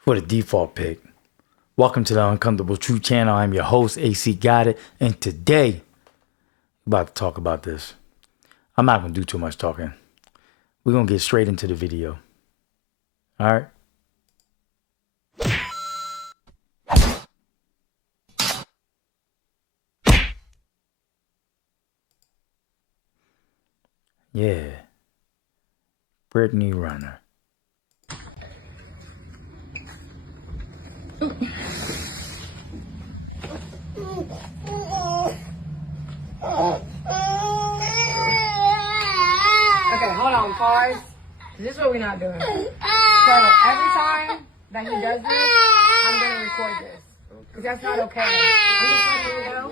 for the default pick. Welcome to the Uncomfortable Truth channel. I'm your host, AC Got It, and today we're about to talk about this. I'm not going to do too much talking. We're going to get straight into the video. All right? Yeah. Brittany Renner. Okay, hold on, pause. This is what we're not doing. So every time that he does this, I'm gonna record this. Because that's not okay. I'm just letting you know.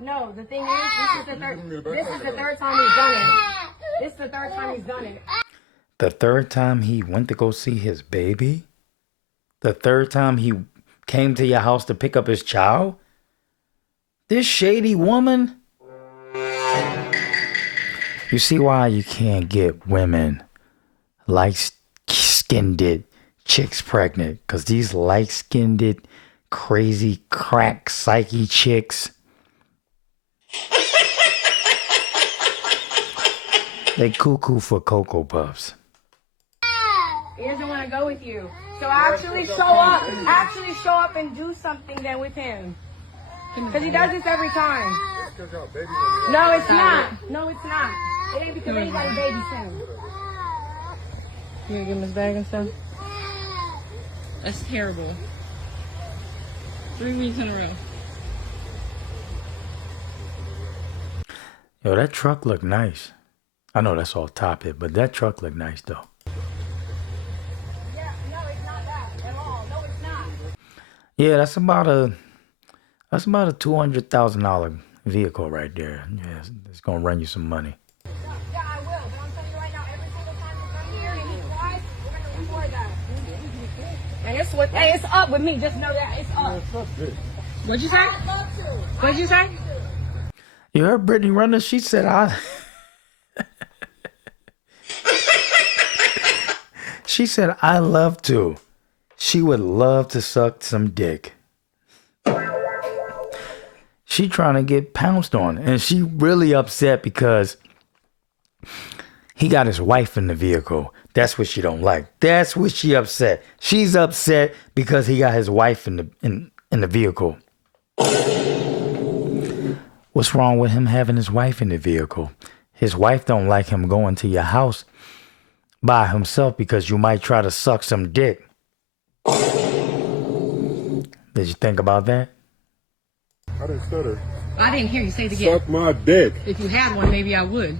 No, the thing is, this is the third time he's done it. This is the third time he's done it. The third time he went to go see his baby? The third time he came to your house to pick up his child? This shady woman? You see why you can't get women light-skinned chicks pregnant? Because these light-skinned, crazy, crack, psyche chicks, they cuckoo for Cocoa Puffs. He doesn't want to go with you. So actually show up. Actually show up and do something then with him. Because he does this every time. No, it's not. No, it's not. It ain't because anybody babies him. You gonna give him his bag and stuff? That's terrible. 3 weeks in a row. Yo, that truck looked nice. I know that's all top it, but that truck looked nice though. Yeah, no, it's not that at all. No, it's not. Yeah, that's about a $200,000 vehicle right there. Yeah, it's gonna run you some money. Yeah, I will. But I'm telling you right now, every single time you come here and he flies, we're gonna record that. And it's up with me. Just know that it's up. What'd you say? What'd you say? You heard Brittany Renner? She said She said I love to. She would love to suck some dick. She trying to get pounced on, and she really upset because he got his wife in the vehicle. That's what she don't like. That's what she upset. She's upset because he got his wife in the vehicle. What's wrong with him having his wife in the vehicle? His wife don't like him going to your house by himself because you might try to suck some dick. Did you think about that? I didn't stutter. I didn't hear you say it again. Suck my dick. If you had one, maybe I would.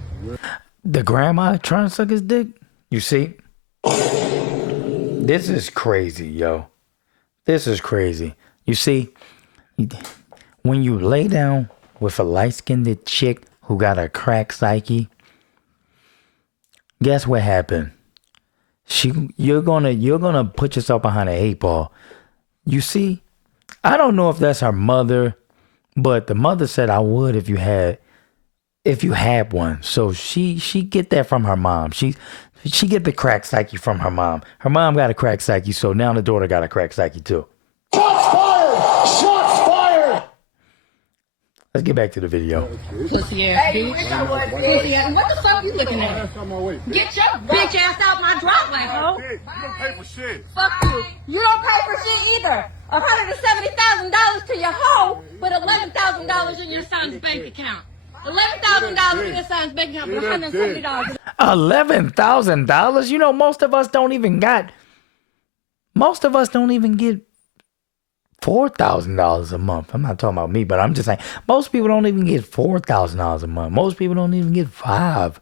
The grandma trying to suck his dick? You see? This is crazy, yo. This is crazy. You see, when you lay down with a light-skinned chick who got a cracked psyche, guess what happened? You're gonna put yourself behind an 8 ball. You see, I don't know if that's her mother, but the mother said I would if you had one. So she get that from her mom. She get the crack psyche from her mom. Her mom got a crack psyche, so now the daughter got a crack psyche too. Shots fired! Shots fired! Let's get back to the video. Pussy ass bitch. Pussy ass. What the fuck you looking at? That's on my way. Get your bitch ass out my driveway, ho. Dick, you don't pay for shit. Fuck you. You don't pay for shit either. $170,000 to your hoe, but $11,000 in your son's bank account. $11,000 in your son's bank account, but $170. $11,000? You know, most of us don't even get $4,000 a month. I'm not talking about me, but I'm just saying most people don't even get $4,000 a month. Most people don't even get $5,000.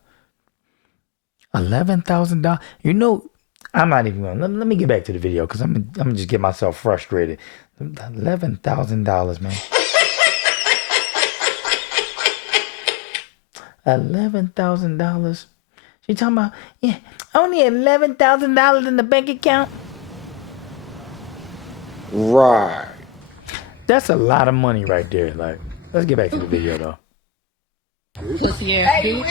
$11,000. You know, I'm not even gonna let me get back to the video because I'm gonna just get myself frustrated. $11,000, man. $11,000. She talking about, yeah, only $11,000 in the bank account. Right. That's a lot of money right there. Like, let's get back to the video though. Pussy ass bitch.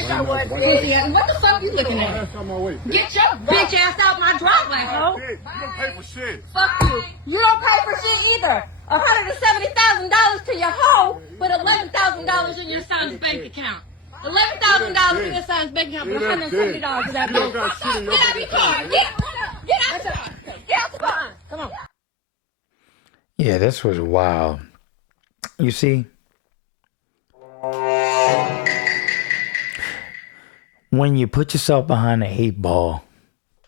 Pussy ass. What the fuck you looking at? That's on my way. Get your bitch ass out my driveway, ho. shit. You don't pay for shit. Fuck you. You don't pay for shit either. $170,000 to your home, but $11,000 in your son's bank account. $11,000 in your son's bank account, but $170 to that You don't bank. got shit in your Get out of bank your car. account. Get out the car. Get out the car. Come on. Yeah, this was wild. You see, when you put yourself behind the 8 ball,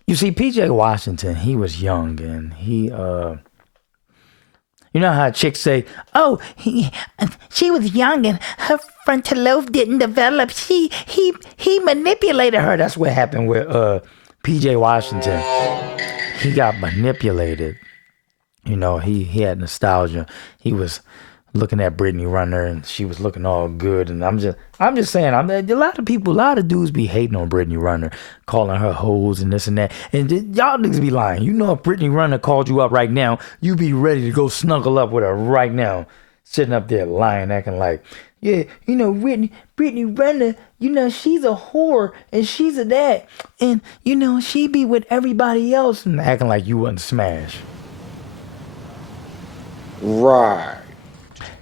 you see, PJ Washington, he was young and he, you know how chicks say, oh, she was young and her frontal lobe didn't develop. He manipulated her. That's what happened with PJ Washington. He got manipulated. You know, he had nostalgia. He was looking at Brittany Renner and she was looking all good. And I'm just saying, a lot of dudes be hating on Brittany Renner, calling her hoes and this and that. And y'all niggas be lying. You know, if Brittany Renner called you up right now, you be ready to go snuggle up with her right now. Sitting up there lying, acting like, yeah, you know, Brittany Renner, you know, she's a whore and she's a that. And, you know, she be with everybody else and acting like you wouldn't smash. Right.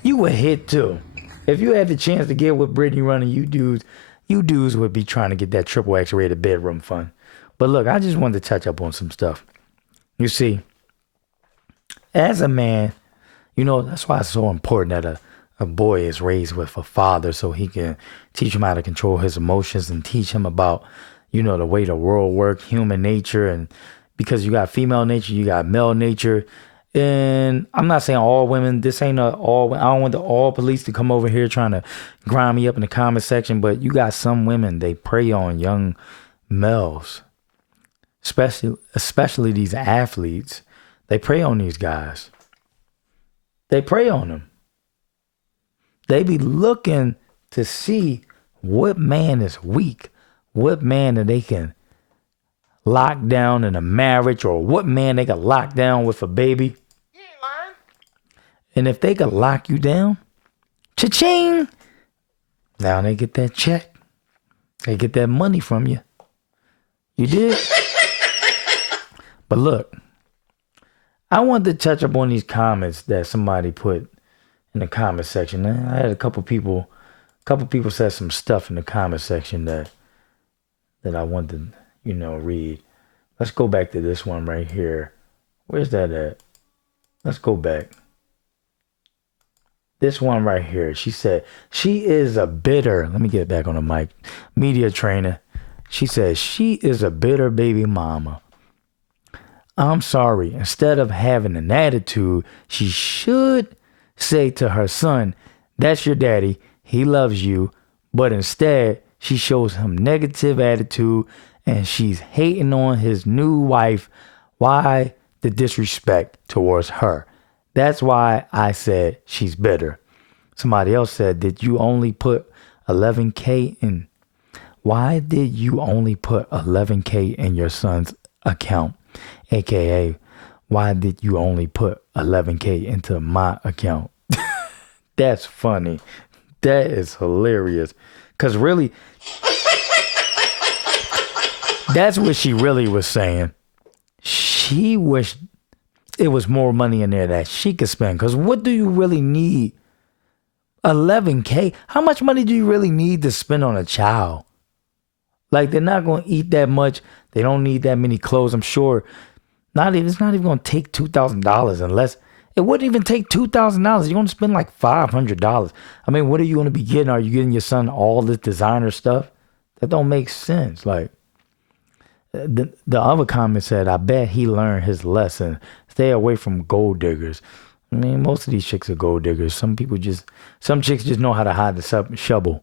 You would hit too. If you had the chance to get with Brittany Renner, you dudes would be trying to get that triple X rated bedroom fun. But look, I just wanted to touch up on some stuff. You see, as a man, you know, that's why it's so important that a boy is raised with a father so he can teach him how to control his emotions and teach him about, you know, the way the world works, human nature. And because you got female nature, you got male nature. And I'm not saying all women, this ain't all, I don't want all police to come over here trying to grind me up in the comment section, but you got some women, they prey on young males, especially these athletes. They prey on these guys. They prey on them. They be looking to see what man is weak, what man that they can lock down in a marriage, or what man they can lock down with a baby. And if they could lock you down, cha-ching, now they get that check. They get that money from you. You did? But look, I wanted to touch up on these comments that somebody put in the comment section. I had a couple people said some stuff in the comment section that I wanted to, you know, read. Let's go back to this one right here. Where's that at? Let's go back. This one right here. She said, she is a bitter, let me get back on the mic, media trainer. She said, she is a bitter baby mama. I'm sorry. Instead of having an attitude, she should say to her son, that's your daddy. He loves you. But instead, she shows him negative attitude and she's hating on his new wife. Why the disrespect towards her? That's why I said she's bitter. Somebody else said, did you only put 11K in? Why did you only put 11K in your son's account? AKA, why did you only put 11K into my account? That's funny. That is hilarious. Because really, that's what she really was saying. She wished it was more money in there that she could spend. Because what do you really need? 11K? How much money do you really need to spend on a child? Like, they're not going to eat that much. They don't need that many clothes. I'm sure it's not even going to take $2,000 unless it wouldn't even take $2,000. You're going to spend like $500. I mean, what are you going to be getting? Are you getting your son all this designer stuff? That don't make sense. Like, the other comment said, I bet he learned his lesson. Stay away from gold diggers. I mean, most of these chicks are gold diggers. Some chicks just know how to hide the shovel.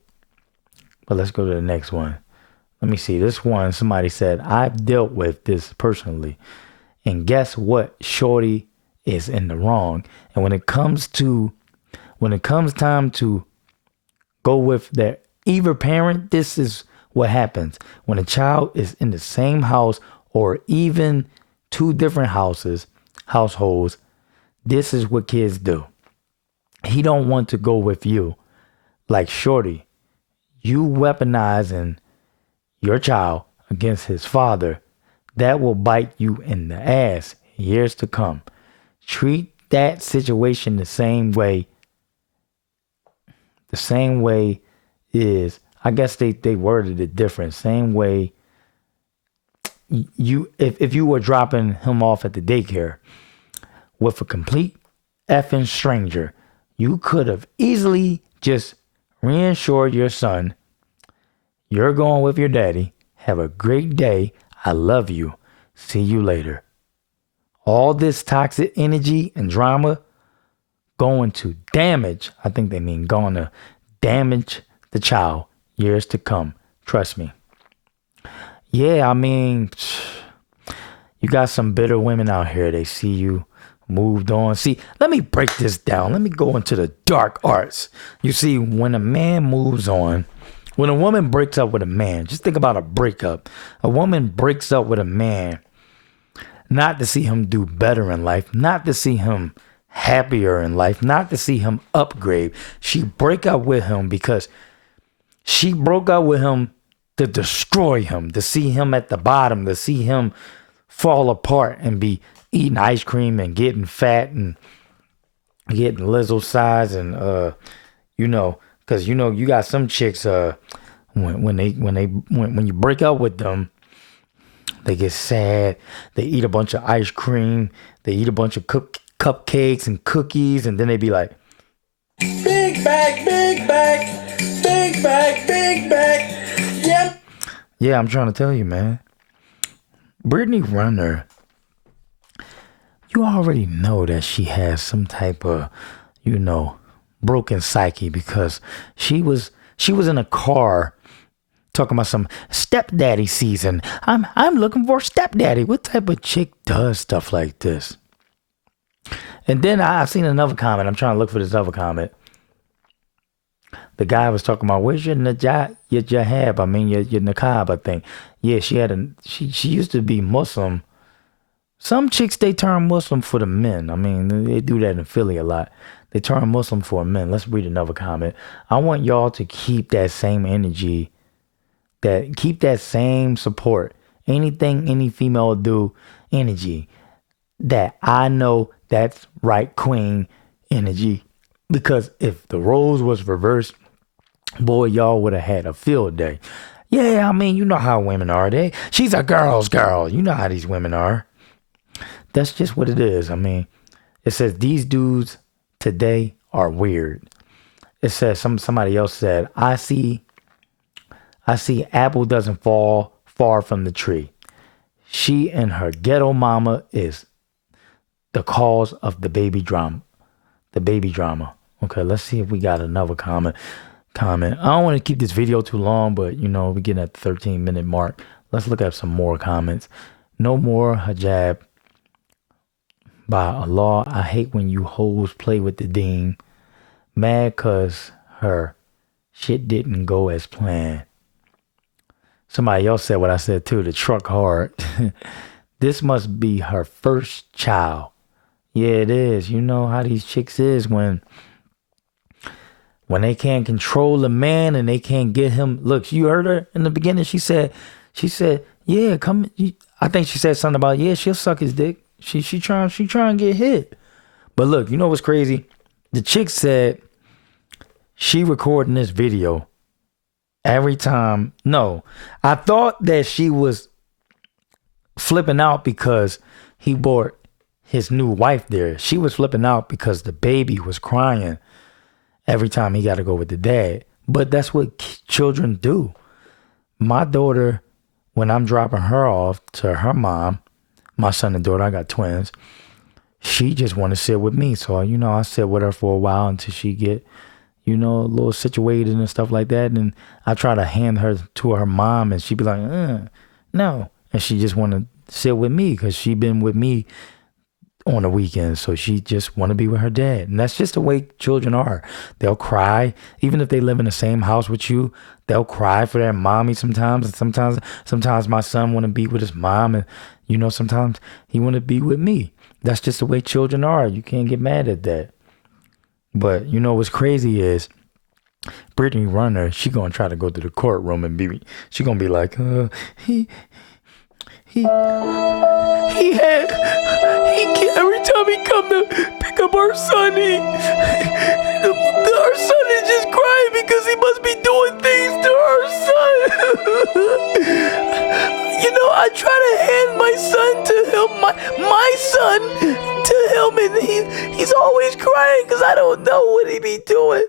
But let's go to the next one. Let me see. This one, somebody said, I've dealt with this personally. And guess what? Shorty is in the wrong. And when it comes time to go with their either parent, this is what happens. When a child is in the same house or even two different households, this is what kids do. He don't want to go with you. Like Shorty, you weaponizing your child against his father. that will bite you in the ass years to come. Treat that situation the same way. The same way is, I guess they worded it different. Same way if you were dropping him off at the daycare with a complete effing stranger, you could have easily just reassured your son, you're going with your daddy. Have a great day. I love you. See you later. All this toxic energy and drama going to damage, I think they mean going to damage the child years to come. Trust me. Yeah, I mean, you got some bitter women out here. They see you moved on. See, let me break this down. Let me go into the dark arts. You see, when a man moves on, when a woman breaks up with a man, just think about a breakup. A woman breaks up with a man not to see him do better in life, not to see him happier in life, not to see him upgrade. She break up with him because she broke up with him to destroy him, to see him at the bottom, to see him fall apart and be eating ice cream and getting fat and getting Lizzo size and because you got some chicks when you break up with them, they get sad. They eat a bunch of ice cream. They eat a bunch of cupcakes and cookies, and then they be like, Big back, big back, big back, big back. Yep. yeah, I'm trying to tell you, man. Brittany Renner, you already know that she has some type of, broken psyche because she was in a car talking about some stepdaddy season. I'm looking for a stepdaddy. What type of chick does stuff like this? And then I've seen another comment. I'm trying to look for this other comment. The guy was talking about, where's your jahab? I mean, your niqab, I think. Yeah, she used to be Muslim. Some chicks, they turn Muslim for the men. I mean, they do that in Philly a lot. They turn Muslim for men. Let's read another comment. I want y'all to keep that same energy, keep that same support. Anything any female do, energy. That I know that's right, queen energy. Because if the roles was reversed, boy, y'all would have had a field day. Yeah, I mean, you know how women are. She's a girl's girl. You know how these women are. That's just what it is. I mean, it says these dudes today are weird. It says somebody else said, I see apple doesn't fall far from the tree. She and her ghetto mama is the cause of the baby drama. The baby drama. Okay, let's see if we got another comment. I don't want to keep this video too long, but we're getting at the 13-minute mark. Let's look at some more comments. No more hijab. By Allah, I hate when you hoes play with the deen. Mad cause her shit didn't go as planned. Somebody else said what I said too, the truck hard. This must be her first child. Yeah, it is. You know how these chicks is when they can't control a man and they can't get him. Look, you heard her in the beginning. She said, yeah, come. I think she said something about, yeah, she'll suck his dick. She trying to get hit. But look, you know what's crazy? The chick said she recording this video every time. No, I thought that she was flipping out because he brought his new wife there. She was flipping out because the baby was crying every time he got to go with the dad. But that's what children do. My daughter, when I'm dropping her off to her mom, my son and daughter, I got twins, she just want to sit with me. So, I sit with her for a while until she get, a little situated and stuff like that. And I try to hand her to her mom and she be like, no. And she just want to sit with me because she been with me on the weekends. So she just want to be with her dad. And that's just the way children are. They'll cry. Even if they live in the same house with you, they'll cry for their mommy sometimes. And sometimes my son want to be with his mom. And, sometimes he want to be with me. That's just the way children are. You can't get mad at that. But, what's crazy is Brittany Renner, she going to try to go to the courtroom and she going to be like, every time he come to pick up our son, our son is just crying because he must be doing things to our son. You know, I try to hand my son to him, my son to him, and he's always crying because I don't know what he be doing.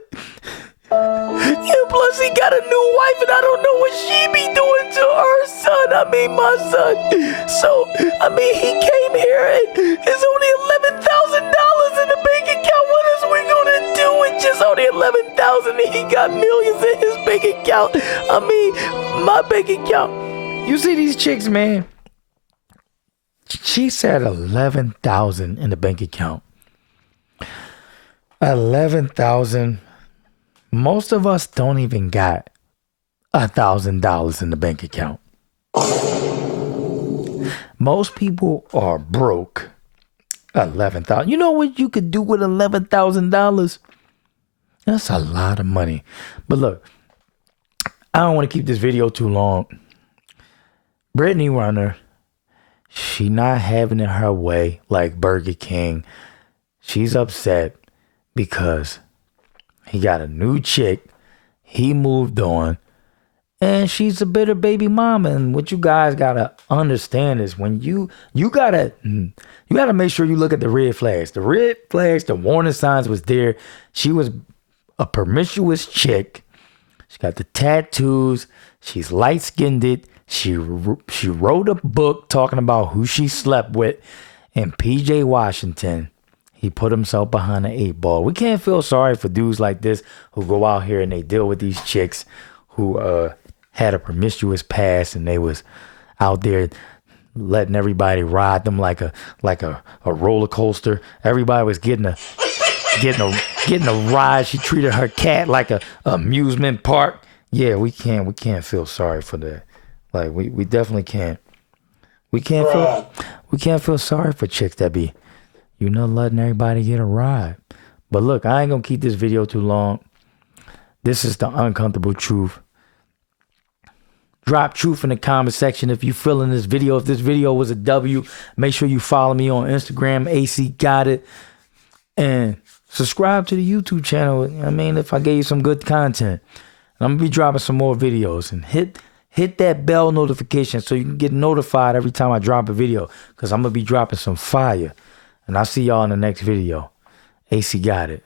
And plus he got a new wife and I don't know what she be doing to her son. I mean my son. So, I mean he came here and it's only $11,000 in the bank account. What is we gonna do with just only $11,000 and he got millions in his bank account? I mean, my bank account. You see these chicks, man. She said 11,000 in the bank account. 11,000. Most of us don't even got $1,000 in the bank account. Most people are broke. 11,000. You know what you could do with $11,000? That's a lot of money. But look, I don't want to keep this video too long. Brittany Renner, she not having it her way like Burger King. She's upset because he got a new chick. He moved on. And she's a bitter baby mama. And what you guys gotta understand is when you gotta make sure you look at the red flags. The red flags, the warning signs was there. She was a promiscuous chick. She got the tattoos. She's light-skinned. She wrote a book talking about who she slept with. And PJ Washington, he put himself behind the 8 ball. We can't feel sorry for dudes like this who go out here and they deal with these chicks who had a promiscuous past and they was out there letting everybody ride them like a roller coaster. Everybody was getting a ride. She treated her cat like a amusement park. Yeah, we can't feel sorry for that. Like we definitely can't. We can't feel sorry for chicks that be, letting everybody get a ride. But look, I ain't gonna keep this video too long. This is the uncomfortable truth. Drop truth in the comment section if you feeling this video. If this video was a W, make sure you follow me on Instagram, AC Got It. And subscribe to the YouTube channel. I mean, if I gave you some good content. And I'm gonna be dropping some more videos. And hit that bell notification so you can get notified every time I drop a video. Because I'm gonna be dropping some fire. And I'll see y'all in the next video. AC Got It.